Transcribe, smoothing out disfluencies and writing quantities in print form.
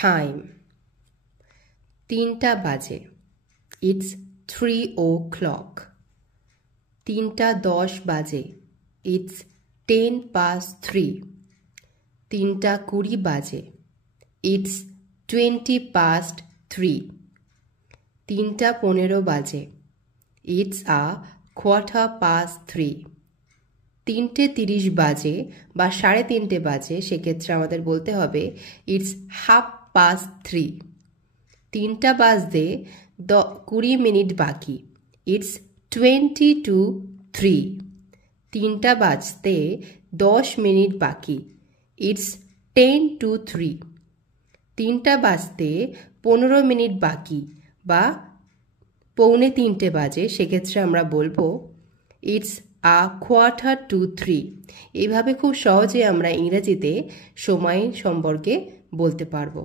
time. 3টা বাজে, it's 3 o'clock. 3টা 10 বাজে, it's 10 past 3. 3টা 20 বাজে, it's 20 past 3. 3টা 15 বাজে, it's a quarter past 3. 3টে 30 বাজে বা 3:30 বাজে, সেক্ষেত্রে আমাদের বলতে হবে it's half past 3. 3টা বাজতে 20 মিনিট বাকি, it's 20 to 3. 3টা বাজতে 10 মিনিট বাকি, it's 10 to 3. 3টা বাজতে 15 মিনিট বাকি বা 2:45 বাজে, সেক্ষেত্রে আমরা বলবো it's a quarter to 3. এইভাবে খুব সহজে আমরা ইংরেজিতে সময় সম্পর্কে বলতে পারবো।